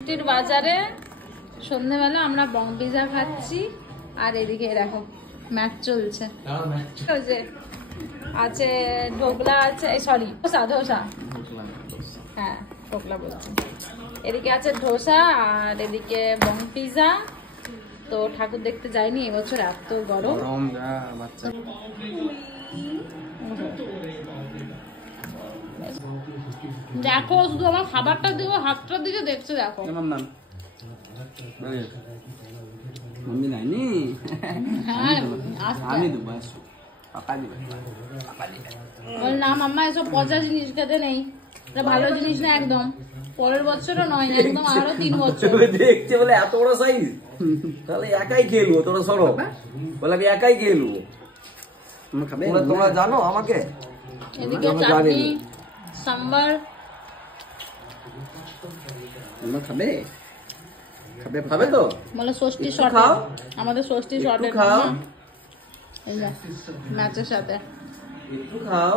বাজারে সন্ধ্যেবেলা আমরা বং পিজা খাচ্ছি আর এদিকে দেখো ম্যাচ চলছে। আছে ঢোকলা আছে, সরি ধোসা, ধোসা হ্যাঁ ঢোকলা বলছি। এদিকে আছে ধোসা আর এদিকে বং পিজা। তো ঠাকুর দেখতে যাইনি এবছর, এত গরম। দেখো শুধু আমার খাবারটা দিও, হাতটার দিকে দেখছে দেখো। না মাম্মা এসব পচা জিনিস খেতে নেই, ভালো জিনিস না একদম। পরের বছরও নয় একদম, আরো 3 বছর। দেখতে বলে এত বড় সাইজ, তাহলে একাই খেলবো। তোরা সরো বলে আমি একাই খেলবো। তোমরা জানো আমাকে। এদিকে চাটনি সাম্বার খাবে, খাবে খাবে তো বলে ষষ্ঠী শর্ট, আমাদের ষষ্ঠী শর্ট খাও ম্যাচের সাথে একটু খাও।